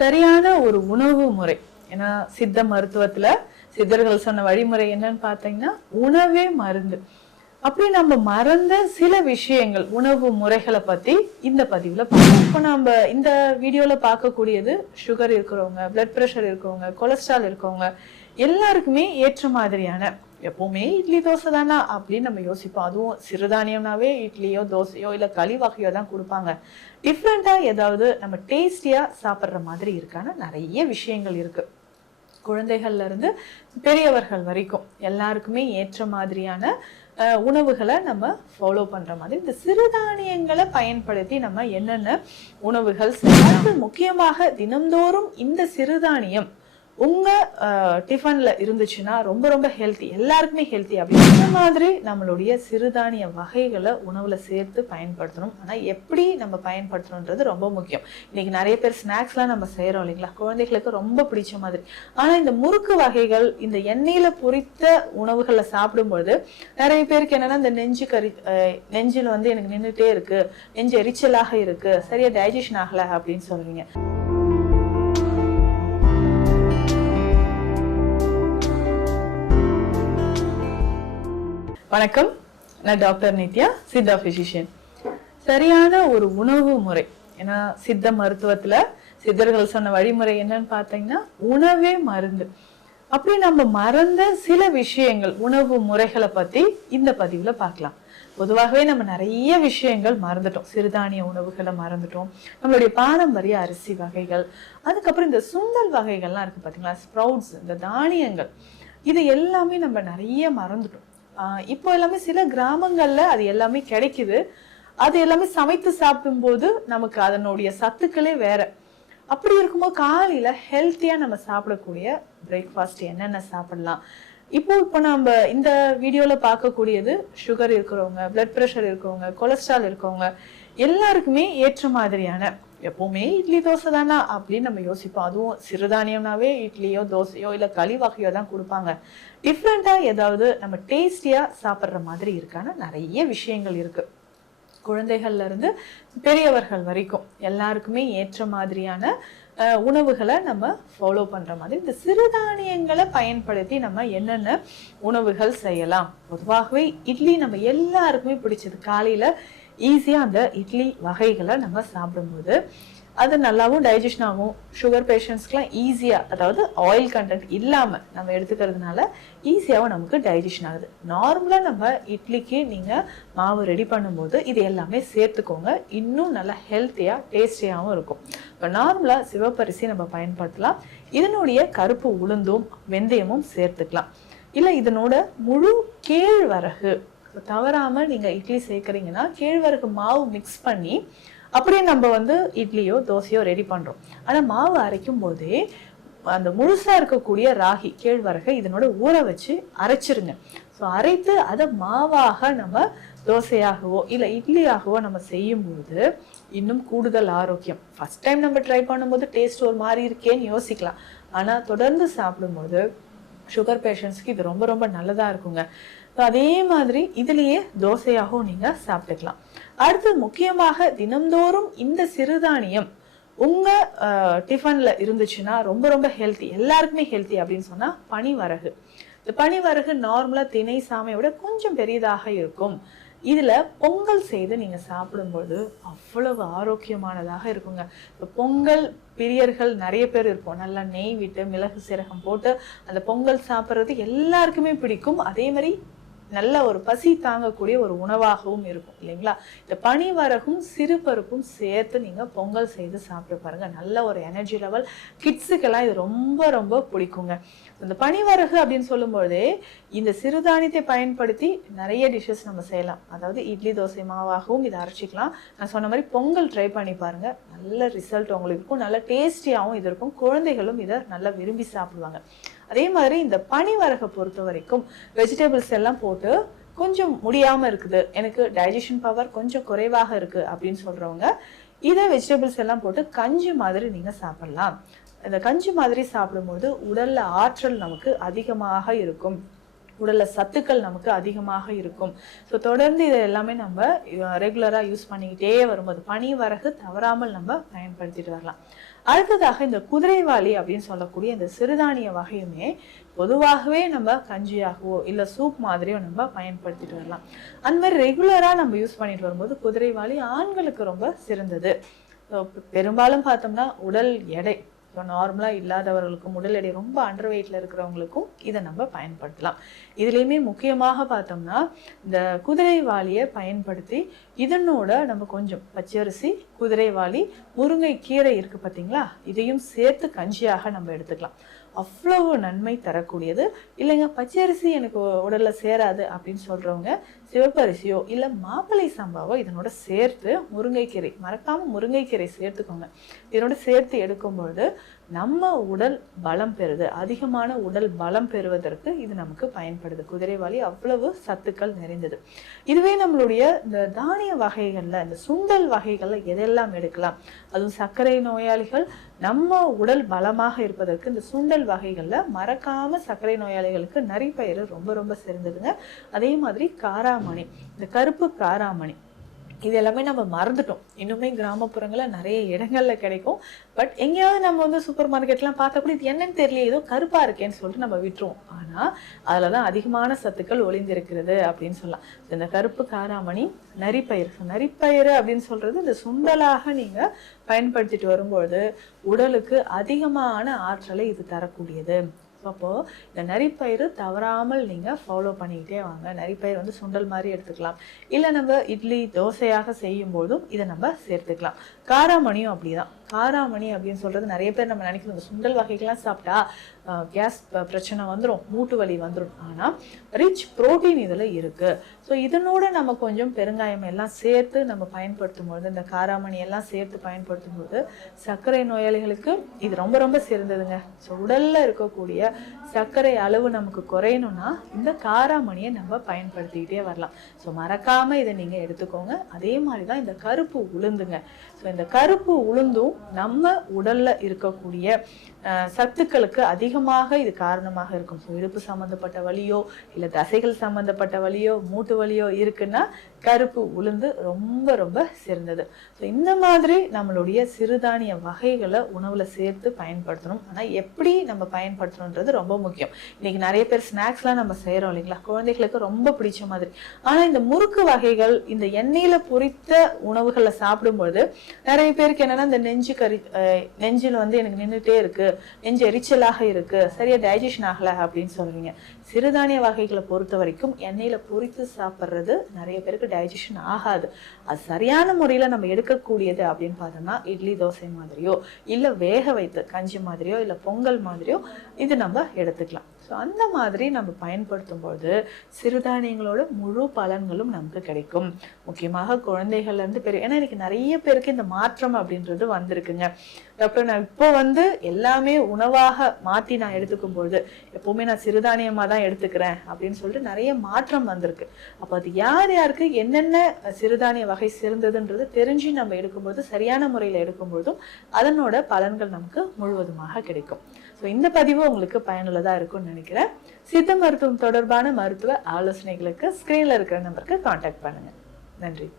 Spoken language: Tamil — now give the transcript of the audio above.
சரியான ஒரு உணவு முறை. ஏன்னா சித்த மருத்துவத்துல சித்தர்கள் சொன்ன வழிமுறை என்னன்னு பார்த்தீங்கன்னா, உணவே மருந்து. அப்படி நம்ம மறந்த சில விஷயங்கள், உணவு முறைகளை பத்தி இந்த பதிவுல பார்க்கலாம். இப்போ நம்ம இந்த வீடியோல பார்க்கக்கூடியது சுகர் இருக்கிறவங்க, பிளட் பிரஷர் இருக்கிறவங்க, கொலஸ்ட்ரால் இருக்கவங்க எல்லாருக்குமே ஏற்ற மாதிரியான, எப்பவுமே இட்லி தோசை தானா அப்படின்னு நம்ம யோசிப்போம். அதுவும் சிறுதானியம்னாவே இட்லியோ தோசையோ இல்ல களி வகையோ தான் கொடுப்பாங்க. டிஃப்ரெண்டா ஏதாவது நம்ம டேஸ்டியா சாப்பிட்ற மாதிரி இருக்கான நிறைய விஷயங்கள் இருக்கு. குழந்தைகள்ல இருந்து பெரியவர்கள் வரைக்கும் எல்லாருக்குமே ஏற்ற மாதிரியான உணவுகளை நம்ம ஃபாலோ பண்ற மாதிரி இந்த சிறுதானியங்களை பயன்படுத்தி நம்ம என்னென்ன உணவுகள் செய்யலாம். முக்கியமாக தினம்தோறும் இந்த சிறுதானியம் உங்க டிஃபன்ல இருந்துச்சுன்னா ரொம்ப ரொம்ப ஹெல்த்தி, எல்லாருக்குமே ஹெல்த்தி. அப்படி இந்த மாதிரி நம்மளுடைய சிறுதானிய வகைகளை உணவுல சேர்த்து பயன்படுத்தணும். ஆனா எப்படி நம்ம பயன்படுத்தணும்ன்றது ரொம்ப முக்கியம். இன்னைக்கு நிறைய பேர் ஸ்நாக்ஸ்லாம் நம்ம செய்யறோம் இல்லைங்களா, குழந்தைகளுக்கு ரொம்ப பிடிச்ச மாதிரி. ஆனா இந்த முறுக்கு வகைகள், இந்த எண்ணெயில பொரித்த உணவுகளை சாப்பிடும்போது நிறைய பேருக்கு என்னன்னா, இந்த நெஞ்சில் வந்து எனக்கு நின்றுட்டே இருக்கு, நெஞ்சு எரிச்சலாக இருக்கு, சரியா டைஜஷன் ஆகல அப்படின்னு சொல்றீங்க. வணக்கம், நான் டாக்டர் நித்யா, சித்தா பிசிஷியன். சரியான ஒரு உணவு முறை. ஏன்னா சித்த மருத்துவத்துல சித்தர்கள் சொன்ன வழிமுறை என்னன்னு பார்த்தீங்கன்னா, உணவே மருந்து. அப்படி நம்ம மறந்த சில விஷயங்கள், உணவு முறைகளை பத்தி இந்த பதிவுல பார்க்கலாம். பொதுவாகவே நம்ம நிறைய விஷயங்கள் மறந்துட்டோம். சிறுதானிய உணவுகளை மறந்துட்டோம், நம்மளுடைய பாரம்பரிய அரிசி வகைகள், அதுக்கப்புறம் இந்த சுண்டல் வகைகள்லாம் இருக்கு பாத்தீங்களா, ஸ்ப்ரவுட்ஸ், இந்த தானியங்கள், இது எல்லாமே நம்ம நிறைய மறந்துட்டோம். இப்போ எல்லாமே சில கிராமங்கள்ல அது எல்லாமே கிடைக்குது. அது எல்லாமே சமைத்து சாப்பிடும்போது நமக்கு அதனுடைய சத்துக்களே வேற. அப்படி இருக்கும்போது காலையில ஹெல்த்தியா நம்ம சாப்பிடக்கூடிய பிரேக்ஃபாஸ்ட் என்னென்ன சாப்பிடலாம். இப்போ நம்ம இந்த வீடியோல பார்க்கக்கூடியது சுகர் இருக்கிறவங்க, பிளட் பிரஷர் இருக்கிறவங்க, கொலஸ்ட்ரால் இருக்கவங்க எல்லாருக்குமே ஏற்ற மாதிரியான, எப்பவுமே இட்லி தோசை தானா அப்படின்னு நம்ம யோசிப்போம். அதுவும் சிறுதானியம்னாவே இட்லியோ தோசையோ இல்ல களி வகையோ தான் கொடுப்பாங்க. டிஃப்ரெண்டா ஏதாவது நம்ம டேஸ்டியா சாப்பிட்ற மாதிரி இருக்கான நிறைய விஷயங்கள் இருக்கு. குழந்தைகள்ல இருந்து பெரியவர்கள் வரைக்கும் எல்லாருக்குமே ஏற்ற மாதிரியான உணவுகளை நம்ம ஃபாலோ பண்ற மாதிரி இந்த சிறுதானியங்களை பயன்படுத்தி நம்ம என்னென்ன உணவுகள் செய்யலாம். பொதுவாகவே இட்லி நம்ம எல்லாருக்குமே பிடிச்சது. காலையில ஈஸியா அந்த இட்லி வகைகளை நம்ம சாப்பிடும்போது அது நல்லாவும் டைஜஷன் ஆகும். சுகர் பேஷண்ட்ஸ்க்குலாம் ஈஸியா, அதாவது ஆயில் கண்டென்ட் இல்லாம நம்ம எடுத்துக்கிறதுனால ஈஸியாகவும் நமக்கு டைஜஷன் ஆகுது. நார்மலா நம்ம இட்லிக்கு நீங்க மாவு ரெடி பண்ணும்போது இது எல்லாமே சேர்த்துக்கோங்க, இன்னும் நல்லா ஹெல்த்தியா டேஸ்டியாகவும் இருக்கும். இப்போ நார்மலா சிவப்பரிசி நம்ம பயன்படுத்தலாம். இதனுடைய கருப்பு உளுந்தும் வெந்தயமும் சேர்த்துக்கலாம். இல்லை இதனோட முழு கேழ்வரகு, தவறாம நீங்க இட்லி சேர்க்குறீங்கன்னா கேழ்வரகு மாவு மிக்ஸ் பண்ணி அப்படியே நம்ம வந்து இட்லியோ தோசையோ ரெடி பண்றோம். ஆனா மாவு அரைக்கும் போதே அந்த முழுசா இருக்கக்கூடிய ராகி கேழ்வரகை இதனோட ஊற வச்சு அரைச்சிருங்க. ஸோ அரைத்து அதை மாவாக நம்ம தோசையாகவோ இல்லை இட்லியாகவோ நம்ம செய்யும்போது இன்னும் கூடுதல் ஆரோக்கியம். ஃபர்ஸ்ட் டைம் நம்ம ட்ரை பண்ணும்போது டேஸ்ட் ஒரு மாதிரி இருக்கேன்னு யோசிக்கலாம். ஆனா தொடர்ந்து சாப்பிடும்போது சுகர் பேஷண்ட்ஸ்க்கு இது ரொம்ப ரொம்ப நல்லதா இருக்குங்க. அதே மாதிரி இதுலயே தோசையாகவும் நீங்க சாப்பிட்டுக்கலாம். அடுத்து முக்கியமாக தினம்தோறும் இந்த சிறுதானியம் உங்க டிஃபன்ல இருந்துச்சுன்னா ரொம்ப ரொம்ப ஹெல்த்தி, எல்லாருக்குமே ஹெல்த்தி அப்படின்னு சொன்னா பனிவரகு. இந்த பனிவரகு நார்மலா திணை சாமையோட கொஞ்சம் பெரியதாக இருக்கும். இதுல பொங்கல் செய்து நீங்க சாப்பிடும்போது அவ்வளவு ஆரோக்கியமானதாக இருக்குங்க. இப்போ பொங்கல் பிரியர்கள் நிறைய பேர் இருப்போம். நல்லா நெய் விட்டு மிளகு சீரகம் போட்டு அந்த பொங்கல் சாப்பிட்றது எல்லாருக்குமே பிடிக்கும். அதே மாதிரி நல்ல ஒரு பசி தாங்கக்கூடிய ஒரு உணவாகவும் இருக்கும் இல்லைங்களா. இந்த பனிவரகும் சிறுபருப்பும் சேர்த்து நீங்க பொங்கல் செய்து சாப்பிட்டு பாருங்க, நல்ல ஒரு எனர்ஜி லெவல். கிட்ஸுக்கெல்லாம் இது ரொம்ப ரொம்ப பிடிக்குங்க. இந்த பனிவரகு அப்படின்னு சொல்லும்போதே இந்த சிறுதானியத்தை பயன்படுத்தி நிறைய டிஷ்ஷஸ் நம்ம செய்யலாம். அதாவது இட்லி தோசை மாவாகவும் இதை அரைச்சிக்கலாம். நான் சொன்ன மாதிரி பொங்கல் ட்ரை பண்ணி பாருங்க, நல்ல ரிசல்ட் உங்களுக்கு இருக்கும், நல்ல டேஸ்டியாகவும் இது இருக்கும். குழந்தைகளும் இதை நல்லா விரும்பி சாப்பிடுவாங்க. அதே மாதிரி இந்த பனிவரகை பொறுத்த வரைக்கும் வெஜிடபிள்ஸ் எல்லாம் போட்டு கொஞ்சம் முடியாம இருக்குது, எனக்கு டைஜஷன் பவர் கொஞ்சம் குறைவாக இருக்கு அப்படின்னு சொல்றவங்க இதை வெஜிடபிள்ஸ் எல்லாம் போட்டு கஞ்சி மாதிரி நீங்க சாப்பிடலாம். இந்த கஞ்சி மாதிரி சாப்பிடும்போது உடல்ல ஆற்றல் நமக்கு அதிகமாக இருக்கும், உடல்ல சத்துக்கள் நமக்கு அதிகமாக இருக்கும். ஸோ தொடர்ந்து இதை எல்லாமே நம்ம ரெகுலரா யூஸ் பண்ணிக்கிட்டே வரும்போது பனிவரகு தவறாமல் நம்ம பயன்படுத்திட்டு வரலாம். அடுத்ததாக இந்த குதிரைவாலி அப்படின்னு சொல்லக்கூடிய இந்த சிறுதானிய வகையுமே பொதுவாகவே நம்ம கஞ்சியாகவோ இல்ல சூப் மாதிரியோ நம்ம பயன்படுத்திட்டு வரலாம். அந்த மாதிரி ரெகுலரா நம்ம யூஸ் பண்ணிட்டு வரும்போது குதிரைவாலி ஆண்களுக்கு ரொம்ப சிறந்தது. பெரும்பாலும் பார்த்தோம்னா உடல் எடை நார்மலா இல்லாதவர்களுக்கும் உடல் எடை ரொம்ப அண்டர் வெயிட்ல இருக்கிறவங்களுக்கும் இதை நம்ம பயன்படுத்தலாம். இதுலயுமே முக்கியமாக பார்த்தோம்னா இந்த குதிரைவாலியை பயன்படுத்தி இதனோட நம்ம கொஞ்சம் பச்சரிசி, குதிரைவாலி, முருங்கை கீரை இருக்கு பார்த்தீங்களா, இதையும் சேர்த்து கஞ்சியாக நம்ம எடுத்துக்கலாம். அவ்வளவு நன்மை தரக்கூடியது. இல்லைங்க பச்சரிசி எனக்கு உடல்ல சேராது அப்படின்னு சொல்றவங்க சிவப்பரிசியோ இல்ல மாப்பிளை சம்பாவோ இதனோட சேர்த்து முருங்கைக்கீரை, மறக்காம முருங்கைக்கீரை சேர்த்துக்கோங்க. இதனோட சேர்த்து எடுக்கும்போது நம்ம உடல் பலம் பெறுது. அதிகமான உடல் பலம் பெறுவதற்கு இது நமக்கு பயன்படுது. குதிரைவாலி அவ்வளவு சத்துக்கள் நிறைந்தது. இதுவே நம்மளுடைய இந்த தானிய வகைகள்ல இந்த சுண்டல் வகைகள்ல எதெல்லாம் எடுக்கலாம், அதுவும் சர்க்கரை நோயாளிகள் நம்ம உடல் பலமாக இருப்பதற்கு இந்த சுண்டல் வகைகள்ல மறக்காம சர்க்கரை நோயாளிகளுக்கு நரிப்பயிறு ரொம்ப ரொம்ப சிறந்ததுங்க. அதே மாதிரி காராமணி, இந்த கருப்பு காராமணி, இது எல்லாமே நம்ம மறந்துட்டோம். இன்னுமே கிராமப்புறங்கள்ல நிறைய இடங்கள்ல கிடைக்கும். பட் எங்கேயாவது நம்ம சூப்பர் மார்க்கெட்லாம் பார்த்தா கூட இது என்னன்னு தெரியல, ஏதோ கருப்பா இருக்கேன்னு சொல்லிட்டு நம்ம விட்டுருவோம். ஆனா அதுலதான் அதிகமான சத்துக்கள் ஒளிந்திருக்கிறது அப்படின்னு சொல்லலாம். இந்த கருப்பு காராமணி, நரிப்பயிறு. நரிப்பயிறு அப்படின்னு சொல்றது இந்த சுண்டலாக நீங்க பயன்படுத்திட்டு வரும்பொழுது உடலுக்கு அதிகமான ஆற்றலை இது தரக்கூடியது. அப்போ இந்த நரிப்பயிறு தவறாமல் நீங்க ஃபாலோ பண்ணிக்கிட்டே வாங்க. நரிப்பயிறு சுண்டல் மாதிரி எடுத்துக்கலாம். இல்ல நம்ம இட்லி தோசையாக செய்யும் போதும் இதை நம்ம சேர்த்துக்கலாம். காராமணியும் அப்படிதான். காராமணி அப்படின்னு சொல்றது நிறைய பேர் நம்ம நினைக்கிறோம் சுண்டல் வகைகள்லாம் சாப்பிட்டா கேஸ் பிரச்சனை வந்துடும், மூட்டு வலி வந்துடும். ஆனா ரிச் புரோட்டீன் இதுல இருக்கு. ஸோ இதனோட நம்ம கொஞ்சம் பெருங்காயம் எல்லாம் சேர்த்து நம்ம பயன்படுத்தும் போது, இந்த காராமணி எல்லாம் சேர்த்து பயன்படுத்தும் போது சர்க்கரை நோயாளிகளுக்கு இது ரொம்ப ரொம்ப சிறந்ததுங்க. ஸோ உடல்ல இருக்கக்கூடிய சர்க்கரை அளவு நமக்கு குறையணும்னா இந்த காராமணியை நம்ம பயன்படுத்திக்கிட்டே வரலாம். ஸோ மறக்காம இதை நீங்க எடுத்துக்கோங்க. அதே மாதிரிதான் இந்த கருப்பு உளுந்துங்க. ஸோ இந்த கருப்பு உளுந்தும் நம்ம உடல்ல இருக்கக்கூடிய சத்துக்களுக்கு அதிகமாக இது காரணமாக இருக்கும். ஸோ இடுப்பு சம்பந்தப்பட்ட வலியோ இல்ல தசைகள் சம்பந்தப்பட்ட வலியோ மூட்டு வலியோ இருக்குன்னா கருப்பு உளுந்து ரொம்ப ரொம்ப சிறந்தது. ஸோ இந்த மாதிரி நம்மளுடைய சிறுதானிய வகைகளை உணவுல சேர்த்து பயன்படுத்தணும். ஆனா எப்படி நம்ம பயன்படுத்தணுன்றது ரொம்ப முக்கியம். இன்னைக்கு நிறைய பேர் ஸ்நாக்ஸ்லாம் நம்ம செய்யறோம் இல்லைங்களா, குழந்தைகளுக்கு ரொம்ப பிடிச்ச மாதிரி. ஆனா இந்த முறுக்கு வகைகள், இந்த எண்ணெயில பொரித்த உணவுகளை சாப்பிடும்போது நிறைய பேருக்கு என்னன்னா இந்த நெஞ்சில் எனக்கு நின்றுட்டே இருக்கு, நெஞ்சு எரிச்சலாக இருக்கு, சரியா டைஜஷன் ஆகல அப்படின்னு சொல்றீங்க. சிறுதானிய வகைகளை பொறுத்த வரைக்கும் எண்ணெயில பொரித்து சாப்பிட்றது நிறைய பேருக்கு டைஜஷன் ஆகாது. அது சரியான முறையில நம்ம எடுக்கக்கூடியது அப்படின்னு பார்த்தோம்னா இட்லி தோசை மாதிரியோ இல்ல வேக வைத்து கஞ்சி மாதிரியோ இல்ல பொங்கல் மாதிரியோ இது நம்ம எடுத்துக்கலாம். ஸோ அந்த மாதிரி நம்ம பயன்படுத்தும் போது சிறுதானியங்களோட முழு பலன்களும் நமக்கு கிடைக்கும். முக்கியமாக குழந்தைகள்ல இருந்து பெரிய, ஏன்னா எனக்கு நிறைய பேருக்கு இந்த மாற்றம் அப்படின்றது வந்திருக்குங்க. டாக்டர் நான் இப்போ எல்லாமே உணவாக மாத்தி நான் எடுத்துக்கும் பொழுது எப்பவுமே நான் சிறுதானியமா தான் எடுத்துக்கிறேன் அப்படின்னு சொல்லிட்டு நிறைய மாற்றம் வந்திருக்கு. அப்போ அது யார் யாருக்கு என்னென்ன சிறுதானிய வகை சிறந்ததுன்றது தெரிஞ்சு நம்ம எடுக்கும்போது, சரியான முறையில எடுக்கும்போதும் அதனோட பலன்கள் நமக்கு முழுவதுமாக கிடைக்கும். ஸோ இந்த பதிவு உங்களுக்கு பயனுள்ளதா இருக்கும்னு நினைக்கிறேன். சித்த மருத்துவம் தொடர்பான மருத்துவ ஆலோசனைகளுக்கு ஸ்கிரீன்ல இருக்கிற நம்பருக்கு கான்டாக்ட் பண்ணுங்க. நன்றி.